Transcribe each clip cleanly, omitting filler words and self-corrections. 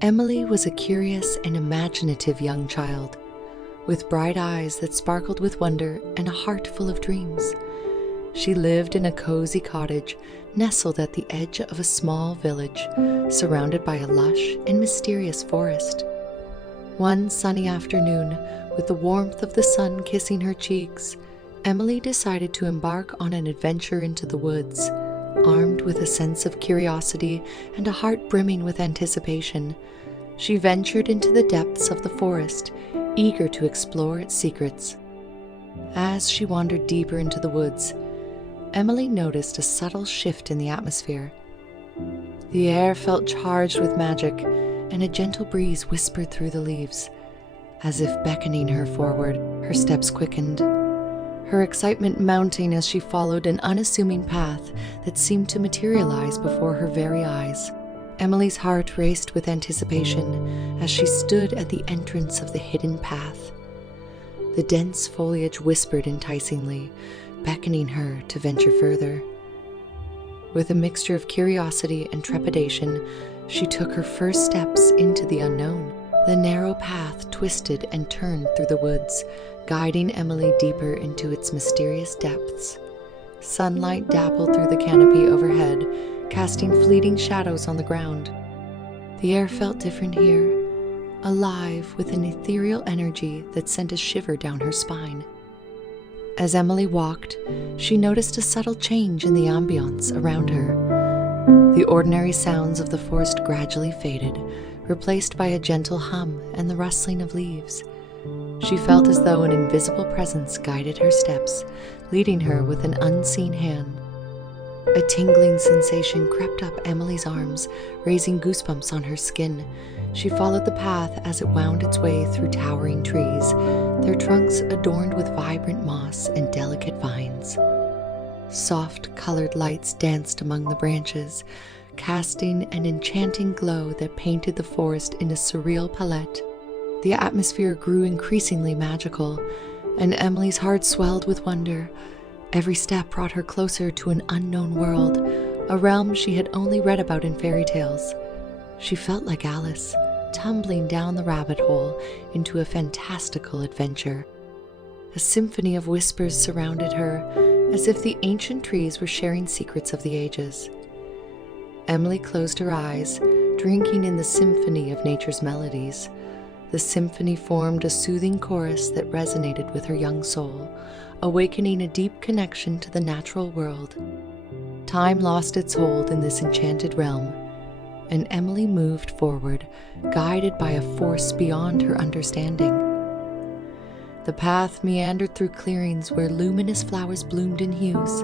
Emily was a curious and imaginative young child, with bright eyes that sparkled with wonder and a heart full of dreams. She lived in a cozy cottage nestled at the edge of a small village, surrounded by a lush and mysterious forest. One sunny afternoon, with the warmth of the sun kissing her cheeks, Emily decided to embark on an adventure into the woods. Armed with a sense of curiosity and a heart brimming with anticipation, she ventured into the depths of the forest, eager to explore its secrets. As she wandered deeper into the woods, Emily noticed a subtle shift in the atmosphere. The air felt charged with magic, and a gentle breeze whispered through the leaves. As if beckoning her forward, her steps quickened, her excitement mounting as she followed an unassuming path that seemed to materialize before her very eyes. Emily's heart raced with anticipation as she stood at the entrance of the hidden path. The dense foliage whispered enticingly, beckoning her to venture further. With a mixture of curiosity and trepidation, she took her first steps into the unknown. The narrow path twisted and turned through the woods, guiding Emily deeper into its mysterious depths. Sunlight dappled through the canopy overhead, casting fleeting shadows on the ground. The air felt different here, alive with an ethereal energy that sent a shiver down her spine. As Emily walked, she noticed a subtle change in the ambience around her. The ordinary sounds of the forest gradually faded, replaced by a gentle hum and the rustling of leaves. She felt as though an invisible presence guided her steps, leading her with an unseen hand. A tingling sensation crept up Emily's arms, raising goosebumps on her skin. She followed the path as it wound its way through towering trees, their trunks adorned with vibrant moss and delicate vines. Soft, colored lights danced among the branches, casting an enchanting glow that painted the forest in a surreal palette. The atmosphere grew increasingly magical, and Emily's heart swelled with wonder. Every step brought her closer to an unknown world, a realm she had only read about in fairy tales. She felt like Alice, tumbling down the rabbit hole into a fantastical adventure. A symphony of whispers surrounded her, as if the ancient trees were sharing secrets of the ages. Emily closed her eyes, drinking in the symphony of nature's melodies. The symphony formed a soothing chorus that resonated with her young soul, awakening a deep connection to the natural world. Time lost its hold in this enchanted realm, and Emily moved forward, guided by a force beyond her understanding. The path meandered through clearings where luminous flowers bloomed in hues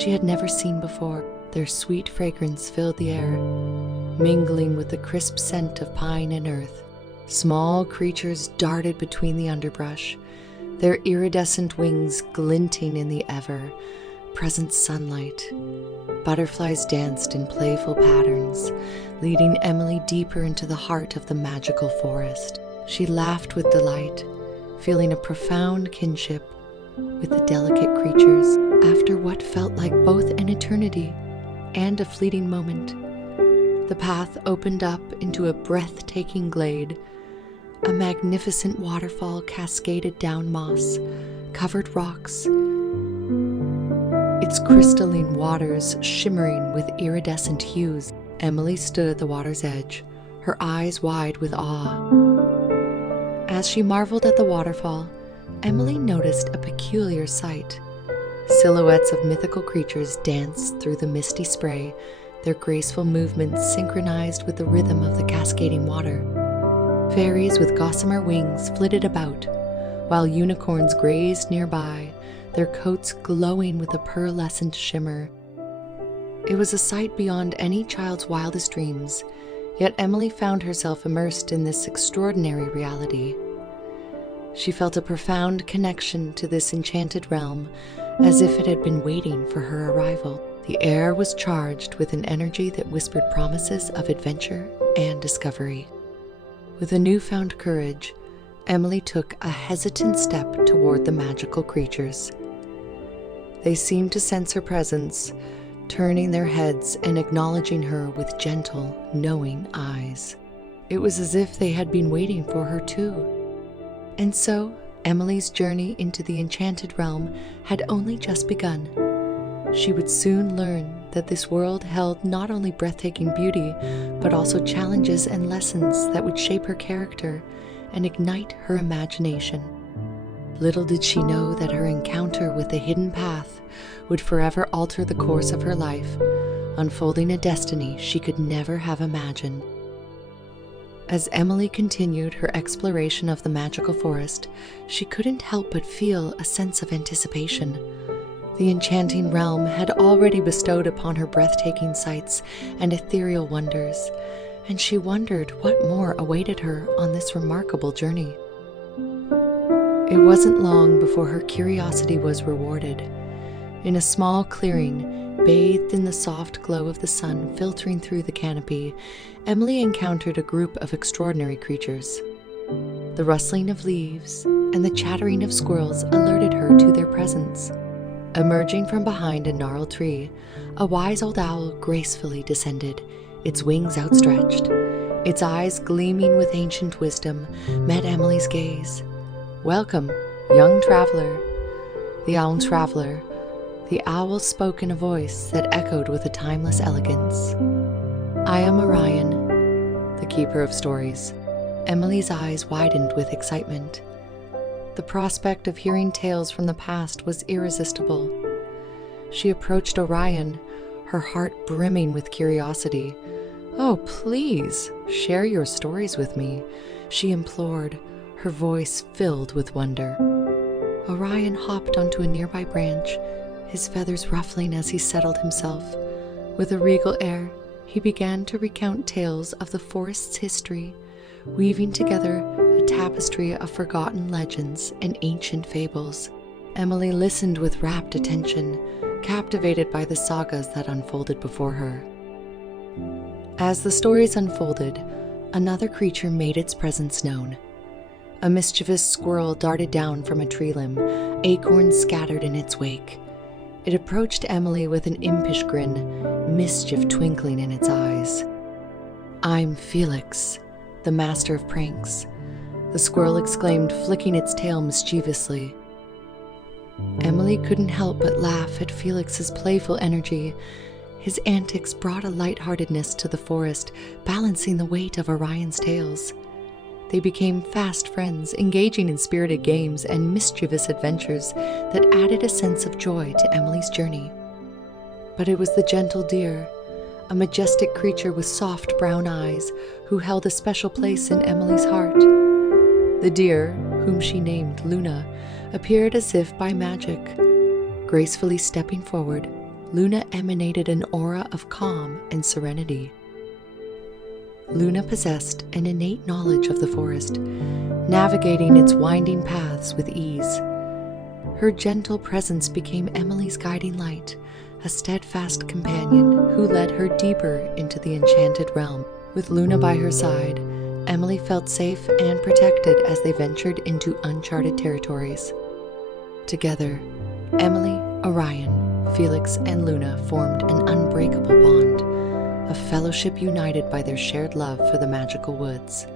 she had never seen before. Their sweet fragrance filled the air, mingling with the crisp scent of pine and earth. Small creatures darted between the underbrush, their iridescent wings glinting in the ever-present sunlight. Butterflies danced in playful patterns, leading Emily deeper into the heart of the magical forest. She laughed with delight, feeling a profound kinship with the delicate creatures. After what felt like both an eternity and a fleeting moment, the path opened up into a breathtaking glade. A magnificent waterfall cascaded down moss-covered rocks, its crystalline waters shimmering with iridescent hues. Emily stood at the water's edge, her eyes wide with awe. As she marveled at the waterfall, Emily noticed a peculiar sight. Silhouettes of mythical creatures danced through the misty spray, their graceful movements synchronized with the rhythm of the cascading water. Fairies with gossamer wings flitted about, while unicorns grazed nearby, their coats glowing with a pearlescent shimmer. It was a sight beyond any child's wildest dreams, yet Emily found herself immersed in this extraordinary reality. She felt a profound connection to this enchanted realm, as if it had been waiting for her arrival. The air was charged with an energy that whispered promises of adventure and discovery. With a newfound courage, Emily took a hesitant step toward the magical creatures. They seemed to sense her presence, turning their heads and acknowledging her with gentle, knowing eyes. It was as if they had been waiting for her too. And so, Emily's journey into the Enchanted Realm had only just begun. She would soon learn that this world held not only breathtaking beauty, but also challenges and lessons that would shape her character and ignite her imagination. Little did she know that her encounter with the hidden path would forever alter the course of her life, unfolding a destiny she could never have imagined. As Emily continued her exploration of the magical forest, she couldn't help but feel a sense of anticipation. The enchanting realm had already bestowed upon her breathtaking sights and ethereal wonders, and she wondered what more awaited her on this remarkable journey. It wasn't long before her curiosity was rewarded. In a small clearing, bathed in the soft glow of the sun filtering through the canopy, Emily encountered a group of extraordinary creatures. The rustling of leaves and the chattering of squirrels alerted her to their presence. Emerging from behind a gnarled tree, a wise old owl gracefully descended, its wings outstretched. Its eyes gleaming with ancient wisdom met Emily's gaze. "Welcome, young traveler." The owl spoke in a voice that echoed with a timeless elegance. "I am Orion, the keeper of stories." Emily's eyes widened with excitement. The prospect of hearing tales from the past was irresistible. She approached Orion, her heart brimming with curiosity. "Oh, please, share your stories with me," she implored, her voice filled with wonder. Orion hopped onto a nearby branch, his feathers ruffling as he settled himself. With a regal air, he began to recount tales of the forest's history, weaving together a tapestry of forgotten legends and ancient fables. Emily listened with rapt attention, captivated by the sagas that unfolded before her. As the stories unfolded, another creature made its presence known. A mischievous squirrel darted down from a tree limb, acorns scattered in its wake. It approached Emily with an impish grin, mischief twinkling in its eyes. "I'm Felix, the master of pranks," the squirrel exclaimed, flicking its tail mischievously. Emily couldn't help but laugh at Felix's playful energy. His antics brought a lightheartedness to the forest, balancing the weight of Orion's tales. They became fast friends, engaging in spirited games and mischievous adventures that added a sense of joy to Emily's journey. But it was the gentle deer, a majestic creature with soft brown eyes, who held a special place in Emily's heart. The deer, whom she named Luna, appeared as if by magic. Gracefully stepping forward, Luna emanated an aura of calm and serenity. Luna possessed an innate knowledge of the forest, navigating its winding paths with ease. Her gentle presence became Emily's guiding light, a steadfast companion who led her deeper into the Enchanted Realm. With Luna by her side, Emily felt safe and protected as they ventured into uncharted territories. Together, Emily, Orion, Felix, and Luna formed an unbreakable bond, a fellowship united by their shared love for the magical woods.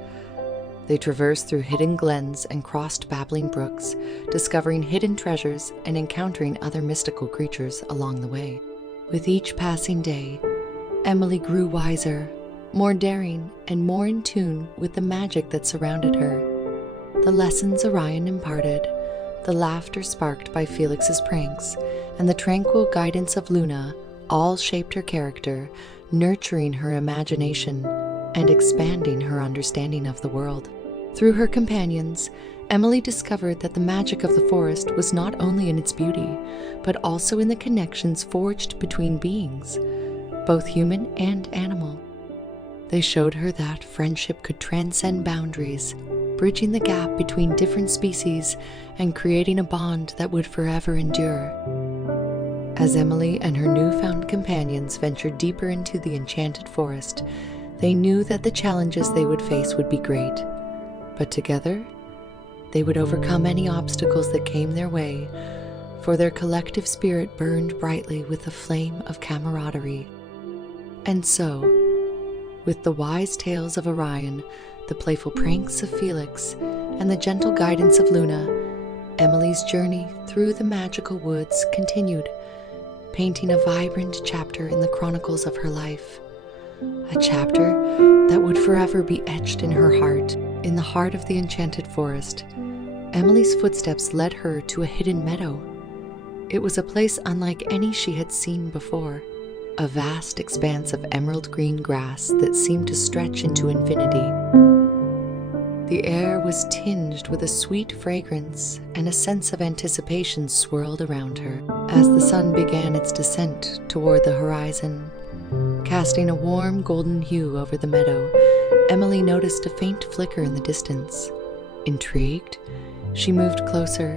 They traversed through hidden glens and crossed babbling brooks, discovering hidden treasures and encountering other mystical creatures along the way. With each passing day, Emily grew wiser, more daring, and more in tune with the magic that surrounded her. The lessons Orion imparted, the laughter sparked by Felix's pranks, and the tranquil guidance of Luna all shaped her character, nurturing her imagination and expanding her understanding of the world. Through her companions, Emily discovered that the magic of the forest was not only in its beauty, but also in the connections forged between beings, both human and animal. They showed her that friendship could transcend boundaries, bridging the gap between different species and creating a bond that would forever endure. As Emily and her newfound companions ventured deeper into the enchanted forest, they knew that the challenges they would face would be great, but together, they would overcome any obstacles that came their way, for their collective spirit burned brightly with the flame of camaraderie. And so, with the wise tales of Orion, the playful pranks of Felix, and the gentle guidance of Luna, Emily's journey through the magical woods continued, painting a vibrant chapter in the chronicles of her life. A chapter that would forever be etched in her heart. In the heart of the enchanted forest, Emily's footsteps led her to a hidden meadow. It was a place unlike any she had seen before, a vast expanse of emerald green grass that seemed to stretch into infinity. The air was tinged with a sweet fragrance, and a sense of anticipation swirled around her as the sun began its descent toward the horizon. Casting a warm golden hue over the meadow, Emily noticed a faint flicker in the distance. Intrigued, she moved closer,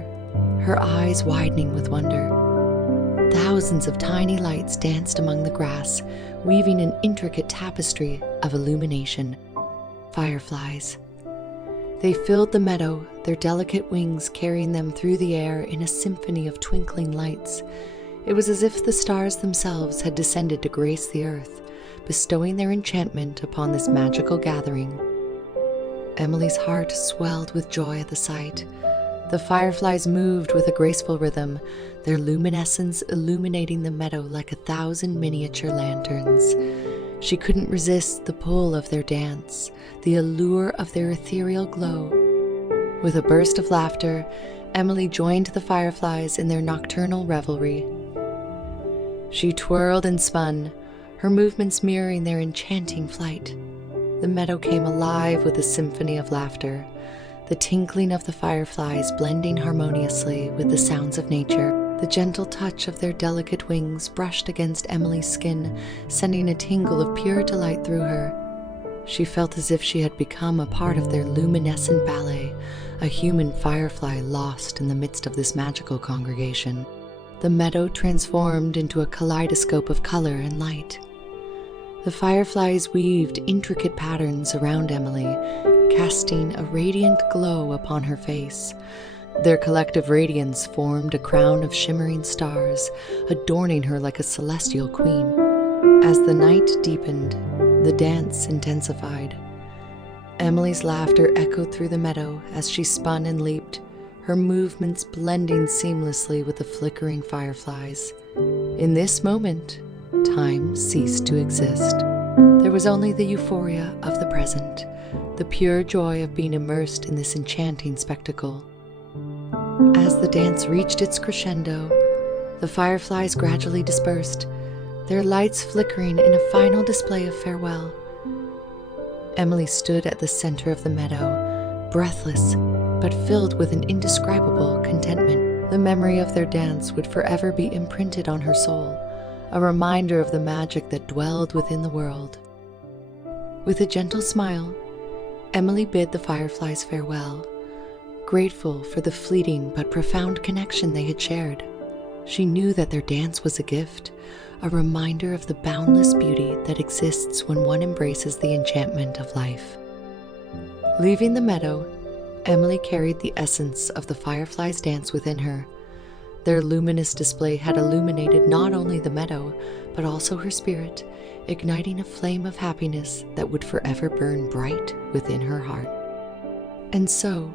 her eyes widening with wonder. Thousands of tiny lights danced among the grass, weaving an intricate tapestry of illumination. Fireflies. They filled the meadow, their delicate wings carrying them through the air in a symphony of twinkling lights. It was as if the stars themselves had descended to grace the earth, bestowing their enchantment upon this magical gathering. Emily's heart swelled with joy at the sight. The fireflies moved with a graceful rhythm, their luminescence illuminating the meadow like 1,000 miniature lanterns. She couldn't resist the pull of their dance, the allure of their ethereal glow. With a burst of laughter, Emily joined the fireflies in their nocturnal revelry. She twirled and spun, her movements mirroring their enchanting flight. The meadow came alive with a symphony of laughter, the tinkling of the fireflies blending harmoniously with the sounds of nature. The gentle touch of their delicate wings brushed against Emily's skin, sending a tingle of pure delight through her. She felt as if she had become a part of their luminescent ballet, a human firefly lost in the midst of this magical congregation. The meadow transformed into a kaleidoscope of color and light. The fireflies weaved intricate patterns around Emily, casting a radiant glow upon her face. Their collective radiance formed a crown of shimmering stars, adorning her like a celestial queen. As the night deepened, the dance intensified. Emily's laughter echoed through the meadow as she spun and leaped, her movements blending seamlessly with the flickering fireflies. In this moment, time ceased to exist. There was only the euphoria of the present, the pure joy of being immersed in this enchanting spectacle. As the dance reached its crescendo, the fireflies gradually dispersed, their lights flickering in a final display of farewell. Emily stood at the center of the meadow, breathless, but filled with an indescribable contentment. The memory of their dance would forever be imprinted on her soul, a reminder of the magic that dwelled within the world. With a gentle smile, Emily bid the fireflies farewell, grateful for the fleeting but profound connection they had shared. She knew that their dance was a gift, a reminder of the boundless beauty that exists when one embraces the enchantment of life. Leaving the meadow, Emily carried the essence of the fireflies' dance within her. Their luminous display had illuminated not only the meadow, but also her spirit, igniting a flame of happiness that would forever burn bright within her heart. And so,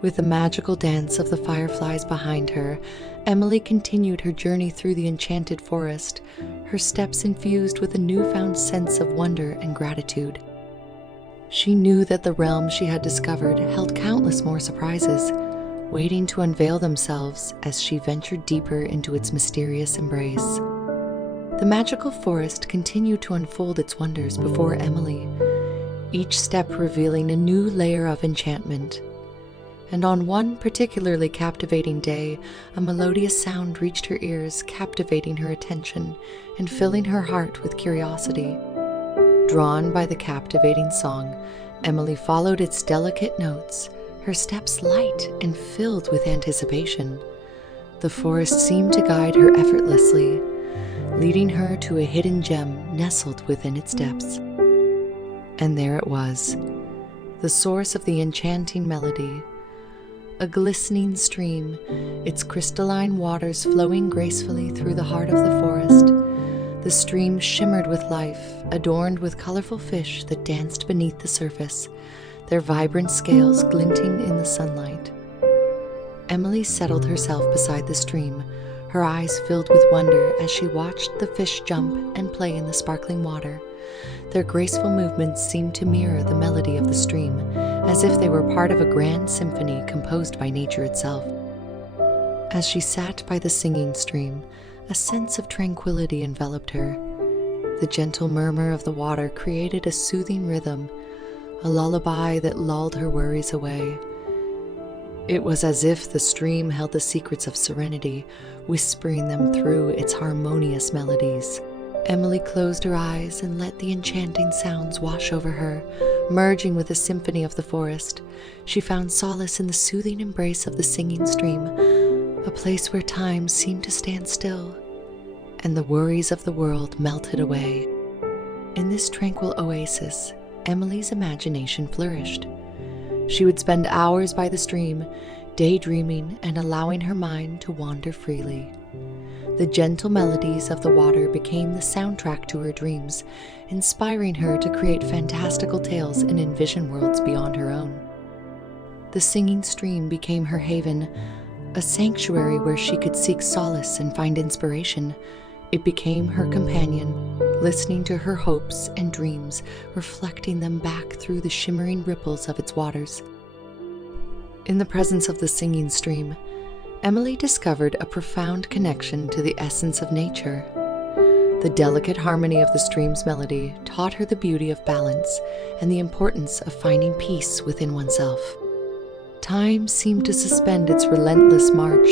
with the magical dance of the fireflies behind her, Emily continued her journey through the enchanted forest, her steps infused with a newfound sense of wonder and gratitude. She knew that the realm she had discovered held countless more surprises, waiting to unveil themselves as she ventured deeper into its mysterious embrace. The magical forest continued to unfold its wonders before Emily, each step revealing a new layer of enchantment. And on one particularly captivating day, a melodious sound reached her ears, captivating her attention and filling her heart with curiosity. Drawn by the captivating song, Emily followed its delicate notes, her steps light and filled with anticipation. The forest seemed to guide her effortlessly, leading her to a hidden gem nestled within its depths. And there it was, the source of the enchanting melody. A glistening stream, its crystalline waters flowing gracefully through the heart of the forest. The stream shimmered with life, adorned with colorful fish that danced beneath the surface, their vibrant scales glinting in the sunlight. Emily settled herself beside the stream, her eyes filled with wonder as she watched the fish jump and play in the sparkling water. Their graceful movements seemed to mirror the melody of the stream, as if they were part of a grand symphony composed by nature itself. As she sat by the singing stream, a sense of tranquility enveloped her. The gentle murmur of the water created a soothing rhythm, a lullaby that lulled her worries away. It was as if the stream held the secrets of serenity, whispering them through its harmonious melodies. Emily closed her eyes and let the enchanting sounds wash over her, merging with the symphony of the forest. She found solace in the soothing embrace of the singing stream, a place where time seemed to stand still, and the worries of the world melted away. In this tranquil oasis, Emily's imagination flourished. She would spend hours by the stream, daydreaming and allowing her mind to wander freely. The gentle melodies of the water became the soundtrack to her dreams, inspiring her to create fantastical tales and envision worlds beyond her own. The singing stream became her haven, a sanctuary where she could seek solace and find inspiration. It became her companion, listening to her hopes and dreams, reflecting them back through the shimmering ripples of its waters. In the presence of the singing stream, Emily discovered a profound connection to the essence of nature. The delicate harmony of the stream's melody taught her the beauty of balance and the importance of finding peace within oneself. Time seemed to suspend its relentless march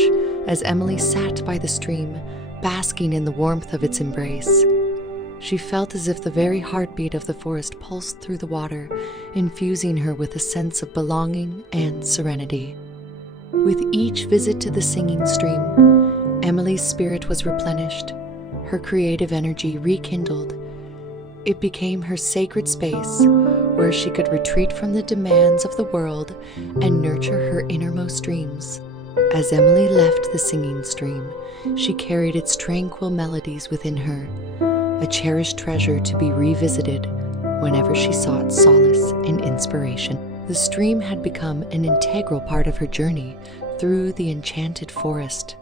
as Emily sat by the stream, basking in the warmth of its embrace. She felt as if the very heartbeat of the forest pulsed through the water, infusing her with a sense of belonging and serenity. With each visit to the singing stream, Emily's spirit was replenished, her creative energy rekindled. It became her sacred space where she could retreat from the demands of the world and nurture her innermost dreams. As Emily left the singing stream, she carried its tranquil melodies within her, a cherished treasure to be revisited whenever she sought solace and inspiration. The stream had become an integral part of her journey through the enchanted forest,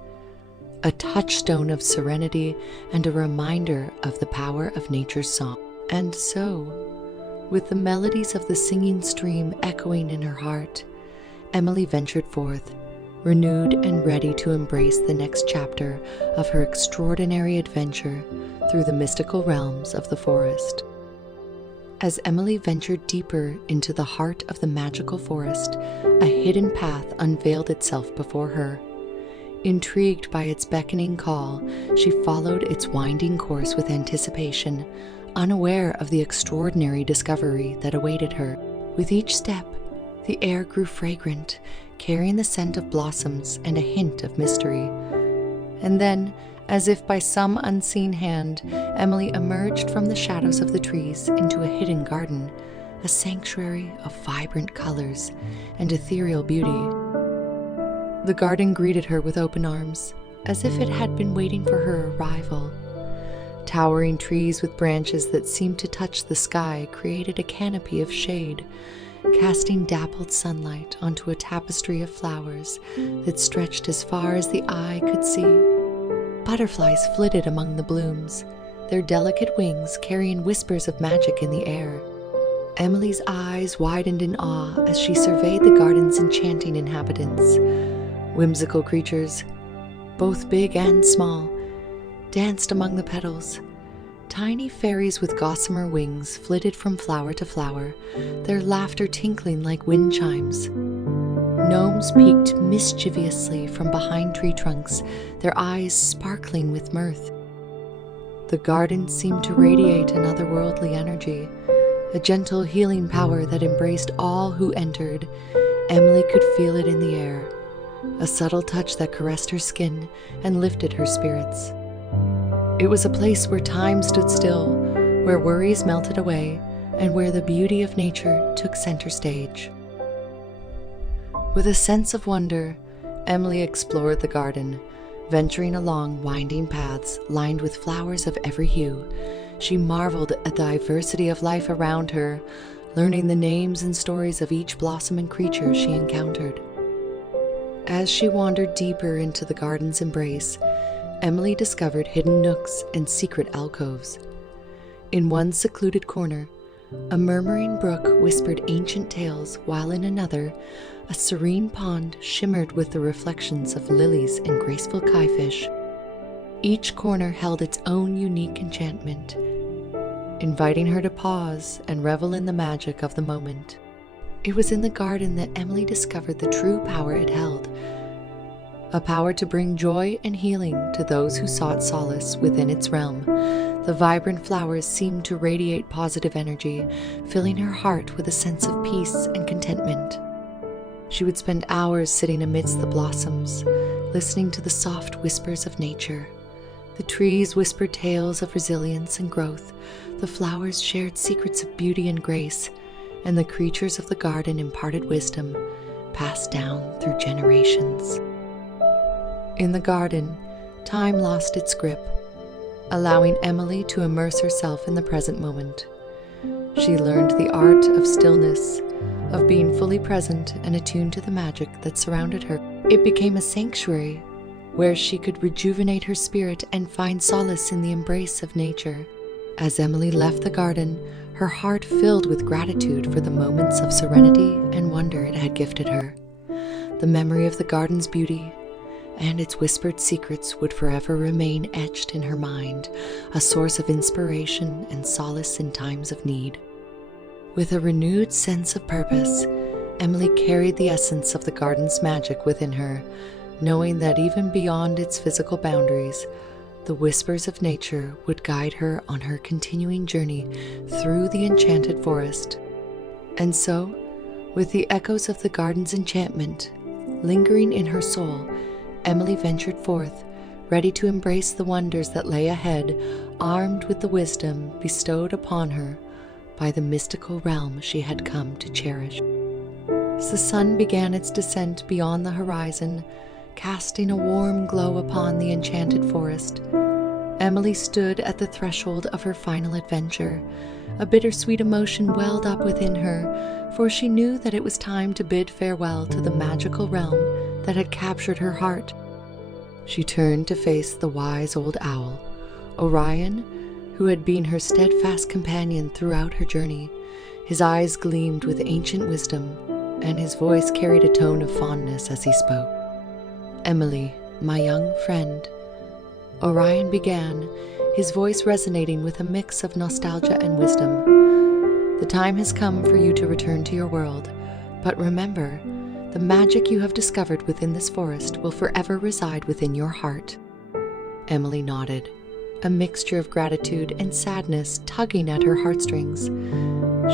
a touchstone of serenity and a reminder of the power of nature's song. And so, with the melodies of the singing stream echoing in her heart, Emily ventured forth, renewed and ready to embrace the next chapter of her extraordinary adventure through the mystical realms of the forest. As Emily ventured deeper into the heart of the magical forest, a hidden path unveiled itself before her. Intrigued by its beckoning call, she followed its winding course with anticipation, unaware of the extraordinary discovery that awaited her. With each step, the air grew fragrant, carrying the scent of blossoms and a hint of mystery. And then, as if by some unseen hand, Emily emerged from the shadows of the trees into a hidden garden, a sanctuary of vibrant colors and ethereal beauty. The garden greeted her with open arms, as if it had been waiting for her arrival. Towering trees with branches that seemed to touch the sky created a canopy of shade, casting dappled sunlight onto a tapestry of flowers that stretched as far as the eye could see. Butterflies flitted among the blooms, their delicate wings carrying whispers of magic in the air. Emily's eyes widened in awe as she surveyed the garden's enchanting inhabitants. Whimsical creatures, both big and small, danced among the petals. Tiny fairies with gossamer wings flitted from flower to flower, their laughter tinkling like wind chimes. Gnomes peeked mischievously from behind tree trunks, their eyes sparkling with mirth. The garden seemed to radiate an otherworldly energy, a gentle healing power that embraced all who entered. Emily could feel it in the air, a subtle touch that caressed her skin and lifted her spirits. It was a place where time stood still, where worries melted away, and where the beauty of nature took center stage. With a sense of wonder, Emily explored the garden, Venturing along winding paths lined with flowers of every hue, she marveled at the diversity of life around her, learning the names and stories of each blossom and creature she encountered. As she wandered deeper into the garden's embrace, Emily discovered hidden nooks and secret alcoves. In one secluded corner, a murmuring brook whispered ancient tales, while in another, a serene pond shimmered with the reflections of lilies and graceful kaifish. Each corner held its own unique enchantment, inviting her to pause and revel in the magic of the moment. It was in the garden that Emily discovered the true power it held, a power to bring joy and healing to those who sought solace within its realm. The vibrant flowers seemed to radiate positive energy, filling her heart with a sense of peace and contentment. She would spend hours sitting amidst the blossoms, listening to the soft whispers of nature. The trees whispered tales of resilience and growth, the flowers shared secrets of beauty and grace, and the creatures of the garden imparted wisdom, passed down through generations. In the garden, time lost its grip, allowing Emily to immerse herself in the present moment. She learned the art of stillness, of being fully present and attuned to the magic that surrounded her. It became a sanctuary where she could rejuvenate her spirit and find solace in the embrace of nature. As Emily left the garden, her heart filled with gratitude for the moments of serenity and wonder it had gifted her. The memory of the garden's beauty and its whispered secrets would forever remain etched in her mind, a source of inspiration and solace in times of need. With a renewed sense of purpose, Emily carried the essence of the garden's magic within her, knowing that even beyond its physical boundaries, the whispers of nature would guide her on her continuing journey through the enchanted forest. And so, with the echoes of the garden's enchantment lingering in her soul, Emily ventured forth, ready to embrace the wonders that lay ahead, armed with the wisdom bestowed upon her by the mystical realm she had come to cherish. As the sun began its descent beyond the horizon, casting a warm glow upon the enchanted forest, Emily stood at the threshold of her final adventure. A bittersweet emotion welled up within her, for she knew that it was time to bid farewell to the magical realm that had captured her heart. She turned to face the wise old owl, Orion, who had been her steadfast companion throughout her journey. His eyes gleamed with ancient wisdom, and his voice carried a tone of fondness as he spoke. "Emily, my young friend," Orion began, his voice resonating with a mix of nostalgia and wisdom. "The time has come for you to return to your world, but remember, the magic you have discovered within this forest will forever reside within your heart." Emily nodded, a mixture of gratitude and sadness tugging at her heartstrings.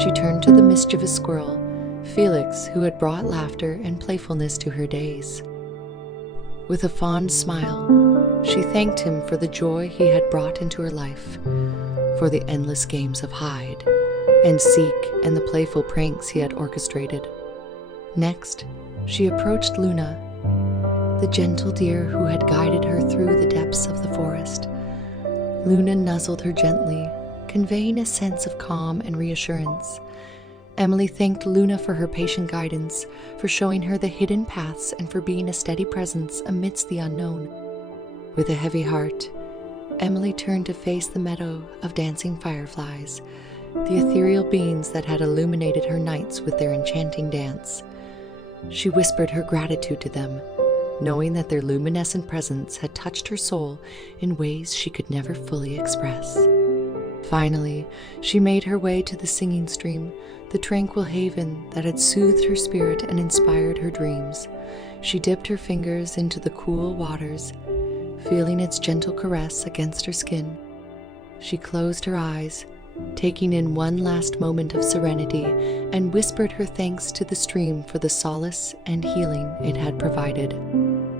She turned to the mischievous squirrel, Felix, who had brought laughter and playfulness to her days. With a fond smile, she thanked him for the joy he had brought into her life, for the endless games of hide and seek and the playful pranks he had orchestrated. Next, she approached Luna, the gentle deer who had guided her through the depths of the forest. Luna nuzzled her gently, conveying a sense of calm and reassurance. Emily thanked Luna for her patient guidance, for showing her the hidden paths, and for being a steady presence amidst the unknown. With a heavy heart, Emily turned to face the meadow of dancing fireflies, the ethereal beings that had illuminated her nights with their enchanting dance. She whispered her gratitude to them, knowing that their luminescent presence had touched her soul in ways she could never fully express. Finally, she made her way to the singing stream, the tranquil haven that had soothed her spirit and inspired her dreams. She dipped her fingers into the cool waters, feeling its gentle caress against her skin. She closed her eyes, taking in one last moment of serenity, and whispered her thanks to the stream for the solace and healing it had provided.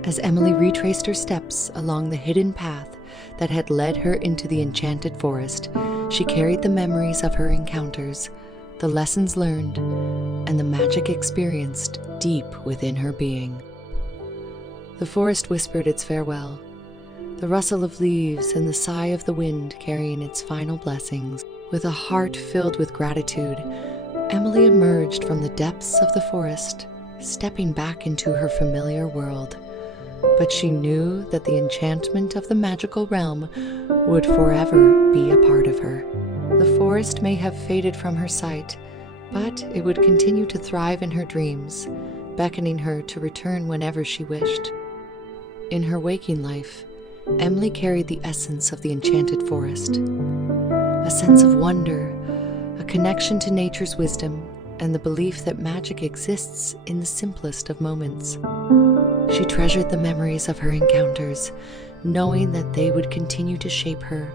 As Emily retraced her steps along the hidden path that had led her into the enchanted forest, she carried the memories of her encounters, the lessons learned, and the magic experienced deep within her being. The forest whispered its farewell, the rustle of leaves and the sigh of the wind carrying its final blessings. With a heart filled with gratitude, Emily emerged from the depths of the forest, stepping back into her familiar world. But she knew that the enchantment of the magical realm would forever be a part of her. The forest may have faded from her sight, but it would continue to thrive in her dreams, beckoning her to return whenever she wished. In her waking life, Emily carried the essence of the enchanted forest, a sense of wonder, a connection to nature's wisdom, and the belief that magic exists in the simplest of moments. She treasured the memories of her encounters, knowing that they would continue to shape her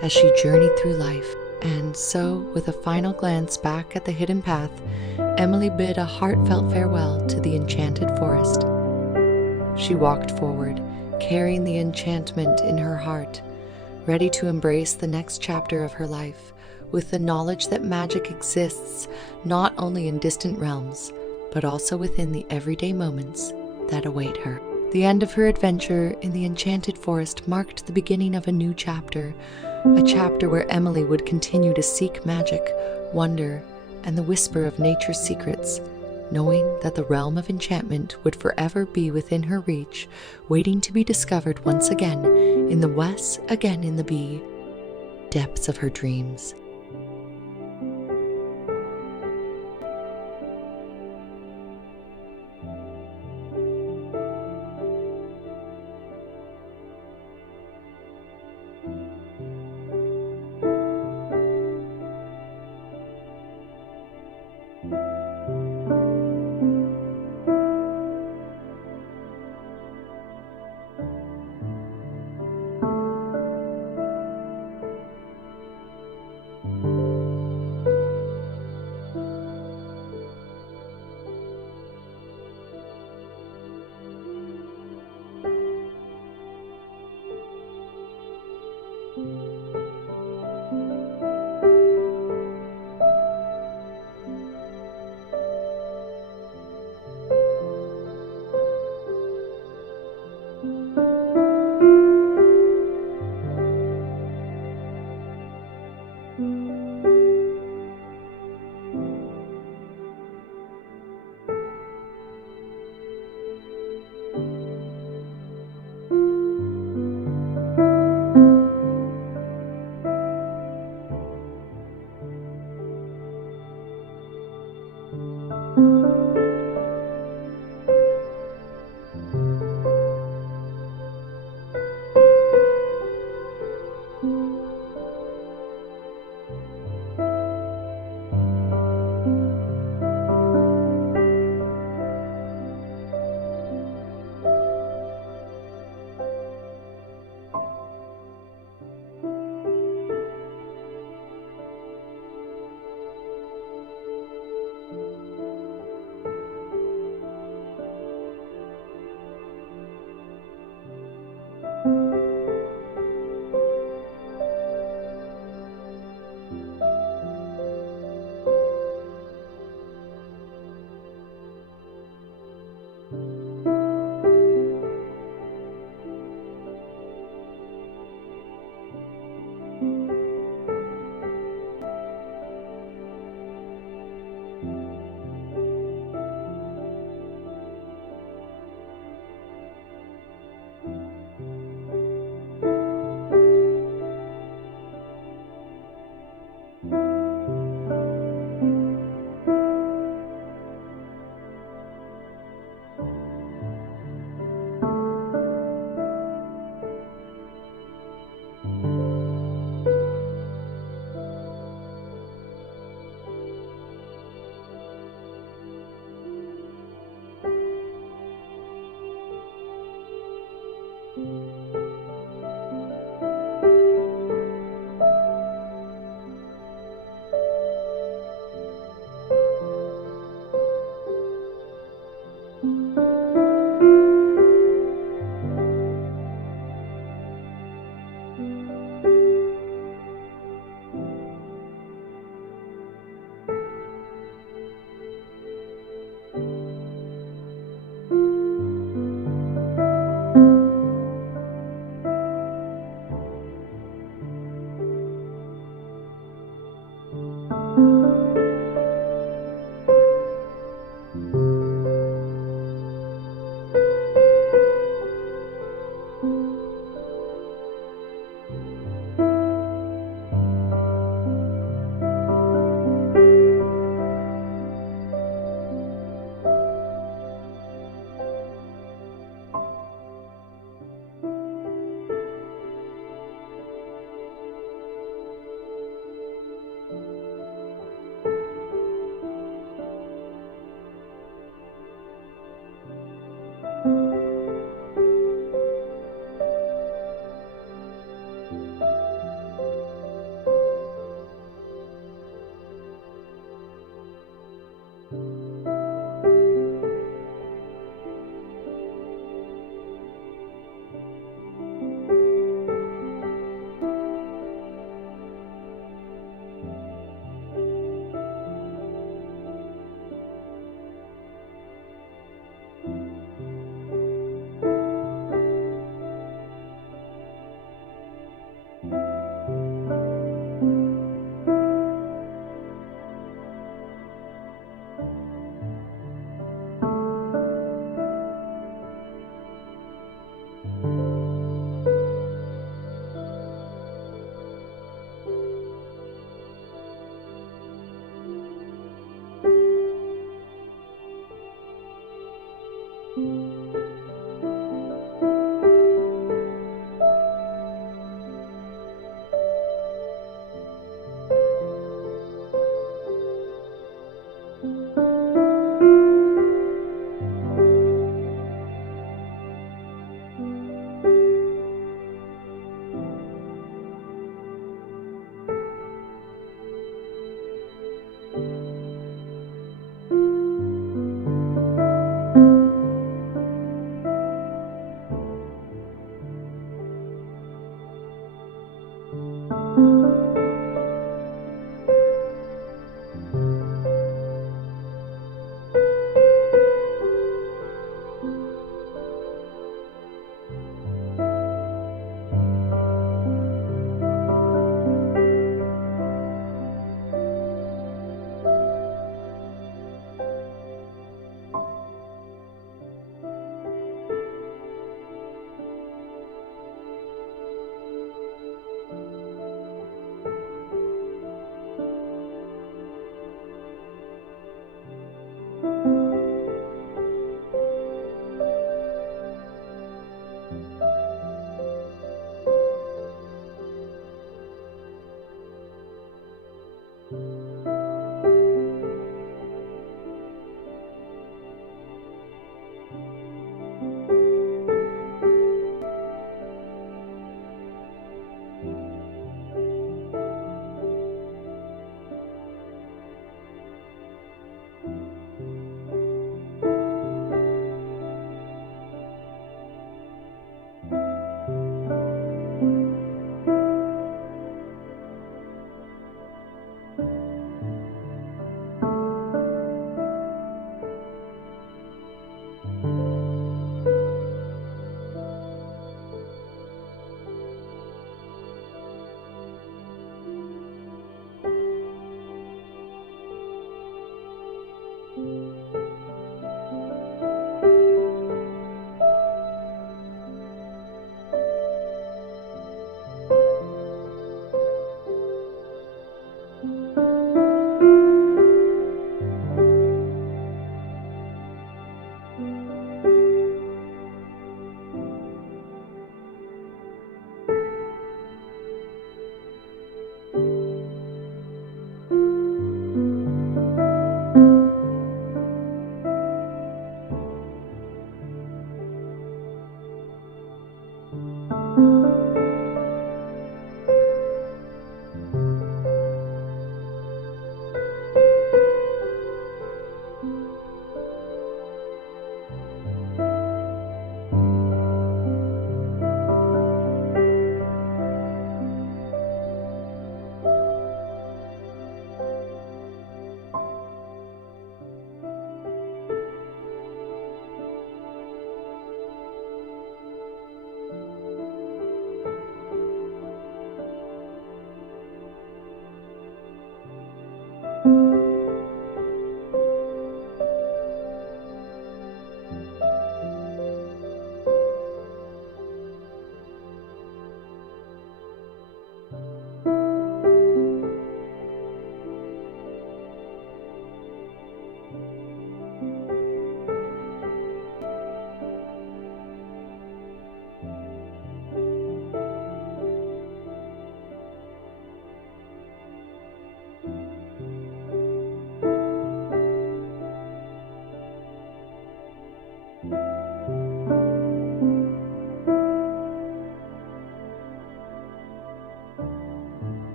as she journeyed through life. And so, with a final glance back at the hidden path, Emily bid a heartfelt farewell to the enchanted forest. She walked forward, carrying the enchantment in her heart, ready to embrace the next chapter of her life, with the knowledge that magic exists not only in distant realms, but also within the everyday moments that await her. The end of her adventure in the enchanted forest marked the beginning of a new chapter, a chapter where Emily would continue to seek magic, wonder, and the whisper of nature's secrets, knowing that the realm of enchantment would forever be within her reach, waiting to be discovered once again in the west, again in the bee depths of her dreams.